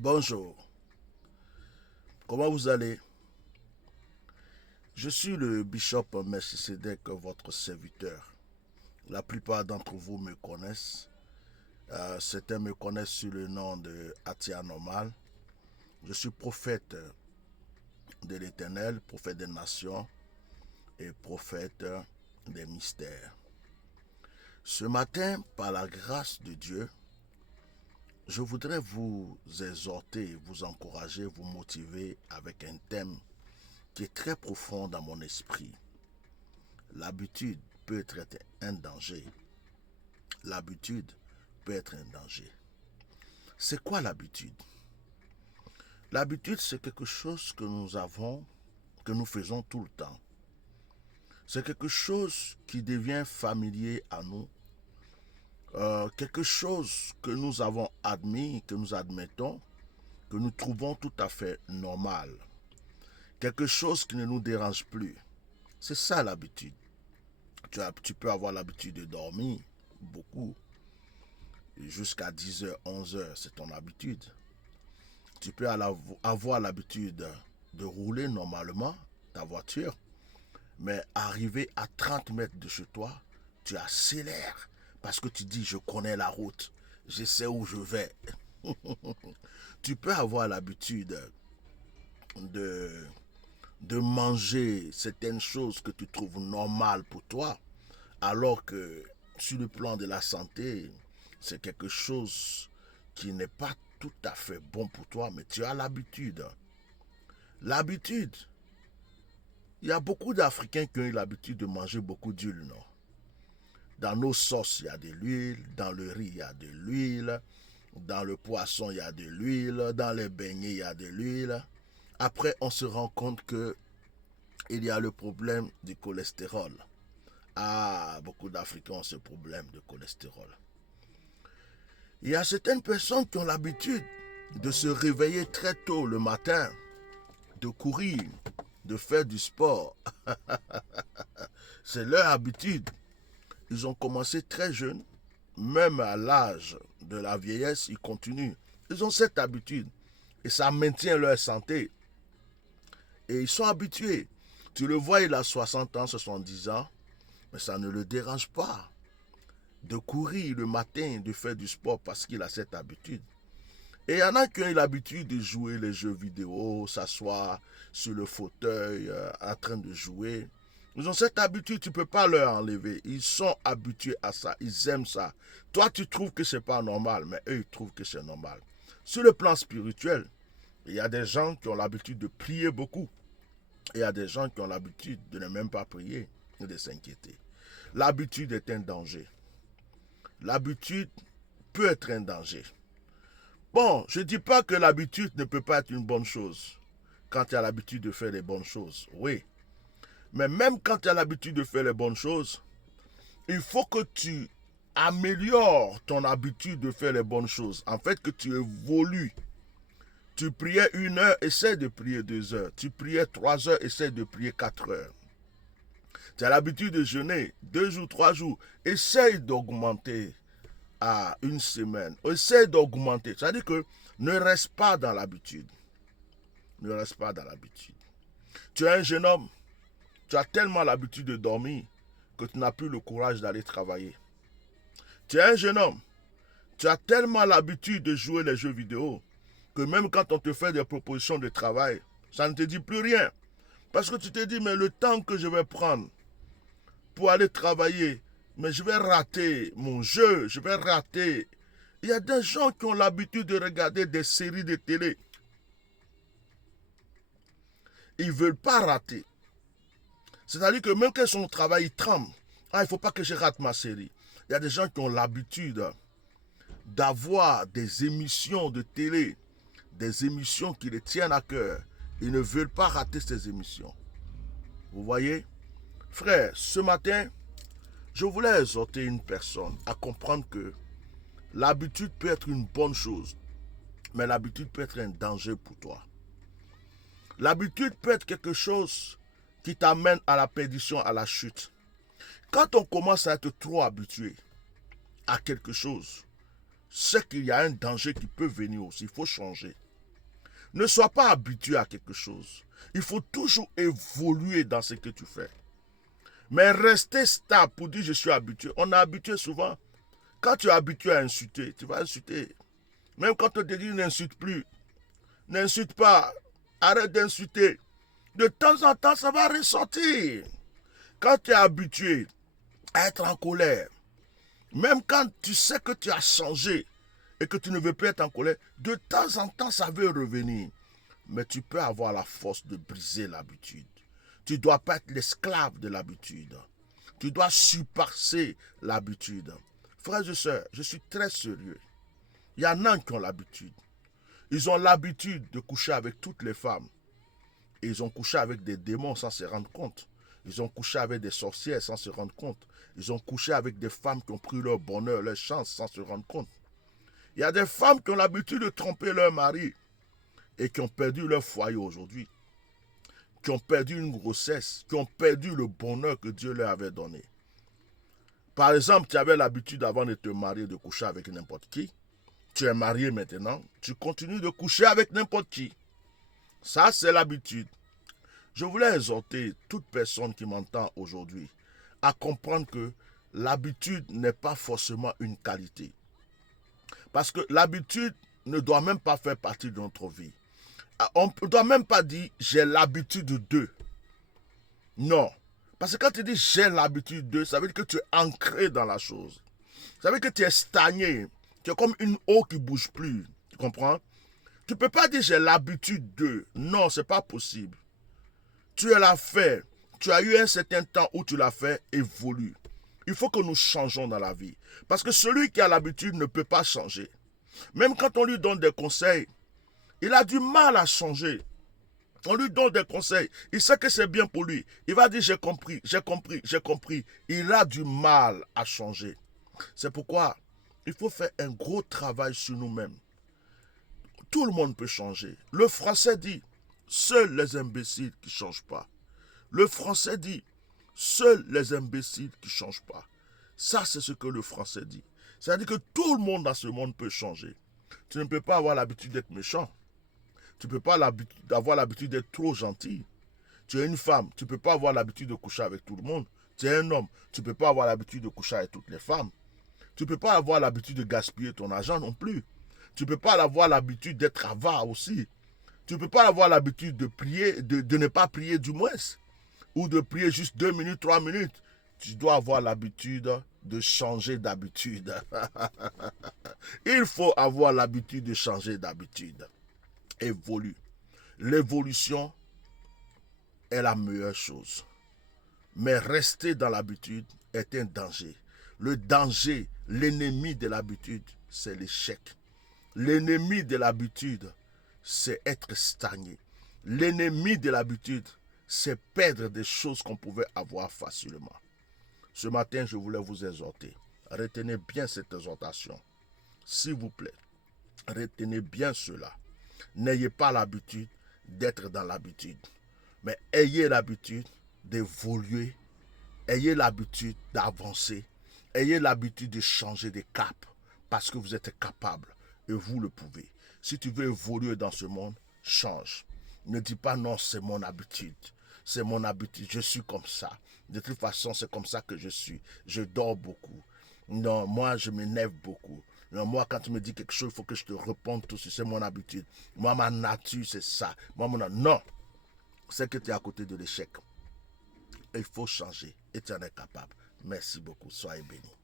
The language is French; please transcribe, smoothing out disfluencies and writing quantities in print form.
Bonjour, comment vous allez? Je suis le bishop Melchisedec, votre serviteur. La plupart d'entre vous me connaissent. Certains me connaissent sous le nom de Atia Normal. Je suis prophète de l'Éternel, prophète des nations et prophète des mystères. Ce matin, par la grâce de Dieu, je voudrais vous exhorter, vous encourager, vous motiver avec un thème qui est très profond dans mon esprit. L'habitude peut être un danger. L'habitude peut être un danger. C'est quoi l'habitude? L'habitude, c'est quelque chose que nous avons, que nous faisons tout le temps. C'est quelque chose qui devient familier à nous. Quelque chose que nous avons admis, que nous admettons, que nous trouvons tout à fait normal. Quelque chose qui ne nous dérange plus. C'est ça l'habitude. Tu peux avoir l'habitude de dormir, beaucoup, jusqu'à 10h, 11h, c'est ton habitude. Tu peux avoir l'habitude de rouler normalement ta voiture, mais arriver à 30 mètres de chez toi, tu accélères parce que tu dis je connais la route, je sais où je vais. Tu peux avoir l'habitude de, de manger certaines choses que tu trouves normales pour toi, alors que sur le plan de la santé, c'est quelque chose qui n'est pas tout à fait bon pour toi, mais tu as l'habitude. L'habitude, il y a beaucoup d'Africains qui ont eu l'habitude de manger beaucoup d'huile, non? Dans nos sauces, il y a de l'huile, dans le riz, il y a de l'huile, dans le poisson, il y a de l'huile, dans les beignets, il y a de l'huile. Après, on se rend compte que il y a le problème du cholestérol. Ah, beaucoup d'Africains ont ce problème de cholestérol. Il y a certaines personnes qui ont l'habitude de se réveiller très tôt le matin, de courir, de faire du sport. C'est leur habitude. Ils ont commencé très jeunes, même à l'âge de la vieillesse, ils continuent. Ils ont cette habitude et ça maintient leur santé. Et ils sont habitués. Tu le vois, il a 60 ans, 70 ans, mais ça ne le dérange pas de courir le matin, de faire du sport parce qu'il a cette habitude. Et il y en a qui ont l'habitude de jouer les jeux vidéo, s'asseoir sur le fauteuil en train de jouer. Ils ont cette habitude, tu ne peux pas leur enlever. Ils sont habitués à ça, ils aiment ça. Toi, tu trouves que ce n'est pas normal, mais eux, ils trouvent que c'est normal. Sur le plan spirituel, il y a des gens qui ont l'habitude de prier beaucoup. Et il y a des gens qui ont l'habitude de ne même pas prier et de s'inquiéter. L'habitude est un danger. L'habitude peut être un danger. Bon, je ne dis pas que l'habitude ne peut pas être une bonne chose. Quand tu as l'habitude de faire les bonnes choses, oui. Mais même quand tu as l'habitude de faire les bonnes choses, il faut que tu améliores ton habitude de faire les bonnes choses. En fait, que tu évolues. Tu priais 1 heure, essaie de prier 2 heures. Tu priais 3 heures, essaie de prier 4 heures. Tu as l'habitude de jeûner 2 jours, 3 jours. Essaye d'augmenter à une semaine. Essaye d'augmenter. C'est-à-dire que ne reste pas dans l'habitude. Ne reste pas dans l'habitude. Tu es un jeune homme. Tu as tellement l'habitude de dormir que tu n'as plus le courage d'aller travailler. Tu es un jeune homme. Tu as tellement l'habitude de jouer les jeux vidéo que même quand on te fait des propositions de travail, ça ne te dit plus rien. Parce que tu te dis, mais le temps que je vais prendre pour aller travailler, mais je vais rater mon jeu, je vais rater. Il y a des gens qui ont l'habitude de regarder des séries de télé. Ils ne veulent pas rater. C'est-à-dire que même quand ils sont au travail, ils tremblent. Ah, il ne faut pas que je rate ma série. Il y a des gens qui ont l'habitude d'avoir des émissions de télé, des émissions qui les tiennent à cœur. Ils ne veulent pas rater ces émissions. Vous voyez? Frère, ce matin, je voulais exhorter une personne à comprendre que l'habitude peut être une bonne chose, mais l'habitude peut être un danger pour toi. L'habitude peut être quelque chose qui t'amène à la perdition, à la chute. Quand on commence à être trop habitué à quelque chose, c'est qu'il y a un danger qui peut venir aussi. Il faut changer. Ne sois pas habitué à quelque chose. Il faut toujours évoluer dans ce que tu fais. Mais rester stable pour dire je suis habitué. On est habitué souvent. Quand tu es habitué à insulter, tu vas insulter. Même quand on te dit n'insulte plus, n'insulte pas, arrête d'insulter. De temps en temps, ça va ressortir. Quand tu es habitué à être en colère, même quand tu sais que tu as changé et que tu ne veux plus être en colère, de temps en temps, ça veut revenir. Mais tu peux avoir la force de briser l'habitude. Tu ne dois pas être l'esclave de l'habitude. Tu dois surpasser l'habitude. Frères et sœurs, je suis très sérieux. Il y en a qui ont l'habitude. Ils ont l'habitude de coucher avec toutes les femmes. Et ils ont couché avec des démons sans se rendre compte. Ils ont couché avec des sorcières sans se rendre compte. Ils ont couché avec des femmes qui ont pris leur bonheur, leur chance sans se rendre compte. Il y a des femmes qui ont l'habitude de tromper leur mari et qui ont perdu leur foyer aujourd'hui. Qui ont perdu une grossesse, qui ont perdu le bonheur que Dieu leur avait donné. Par exemple, tu avais l'habitude avant de te marier de coucher avec n'importe qui. Tu es marié maintenant, tu continues de coucher avec n'importe qui. Ça, c'est l'habitude. Je voulais exhorter toute personne qui m'entend aujourd'hui à comprendre que l'habitude n'est pas forcément une qualité. Parce que l'habitude ne doit même pas faire partie de notre vie. On ne doit même pas dire j'ai l'habitude de. Non. Parce que quand tu dis j'ai l'habitude de, ça veut dire que tu es ancré dans la chose. Ça veut dire que tu es stagné. Tu es comme une eau qui ne bouge plus. Tu comprends? Tu ne peux pas dire j'ai l'habitude de. Non, ce n'est pas possible. Tu l'as fait. Tu as eu un certain temps où tu l'as fait, évolue. Il faut que nous changeons dans la vie. Parce que celui qui a l'habitude ne peut pas changer. Même quand on lui donne des conseils, il a du mal à changer. On lui donne des conseils. Il sait que c'est bien pour lui. Il va dire j'ai compris, j'ai compris, j'ai compris. Il a du mal à changer. C'est pourquoi il faut faire un gros travail sur nous-mêmes. Tout le monde peut changer. Le français dit, seuls les imbéciles qui ne changent pas. Le français dit, seuls les imbéciles qui ne changent pas. Ça, c'est ce que le français dit. C'est-à-dire que tout le monde dans ce monde peut changer. Tu ne peux pas avoir l'habitude d'être méchant. Tu ne peux pas avoir l'habitude d'être trop gentil. Tu es une femme, tu ne peux pas avoir l'habitude de coucher avec tout le monde. Tu es un homme, tu ne peux pas avoir l'habitude de coucher avec toutes les femmes. Tu ne peux pas avoir l'habitude de gaspiller ton argent non plus. Tu ne peux pas avoir l'habitude d'être avare aussi. Tu ne peux pas avoir l'habitude de prier, de ne pas prier du moins. Ou de prier juste 2 minutes, 3 minutes. Tu dois avoir l'habitude de changer d'habitude. Il faut avoir l'habitude de changer d'habitude. Évolue. L'évolution est la meilleure chose. Mais rester dans l'habitude est un danger. Le danger, l'ennemi de l'habitude, c'est l'échec. L'ennemi de l'habitude, c'est être stagné. L'ennemi de l'habitude, c'est perdre des choses qu'on pouvait avoir facilement. Ce matin, je voulais vous exhorter. Retenez bien cette exhortation. S'il vous plaît, retenez bien cela. N'ayez pas l'habitude d'être dans l'habitude, mais ayez l'habitude d'évoluer, ayez l'habitude d'avancer, ayez l'habitude de changer de cap, parce que vous êtes capable et vous le pouvez. Si tu veux évoluer dans ce monde, change. Ne dis pas non, c'est mon habitude. C'est mon habitude, je suis comme ça. De toute façon, c'est comme ça que je suis. Je dors beaucoup. Non, moi, je m'énerve beaucoup. Non, moi, quand tu me dis quelque chose, il faut que je te réponde tout de suite. C'est mon habitude. Moi, ma nature, c'est ça. Non, c'est que tu es à côté de l'échec. Il faut changer et tu en es capable. Merci beaucoup. Soyez bénis.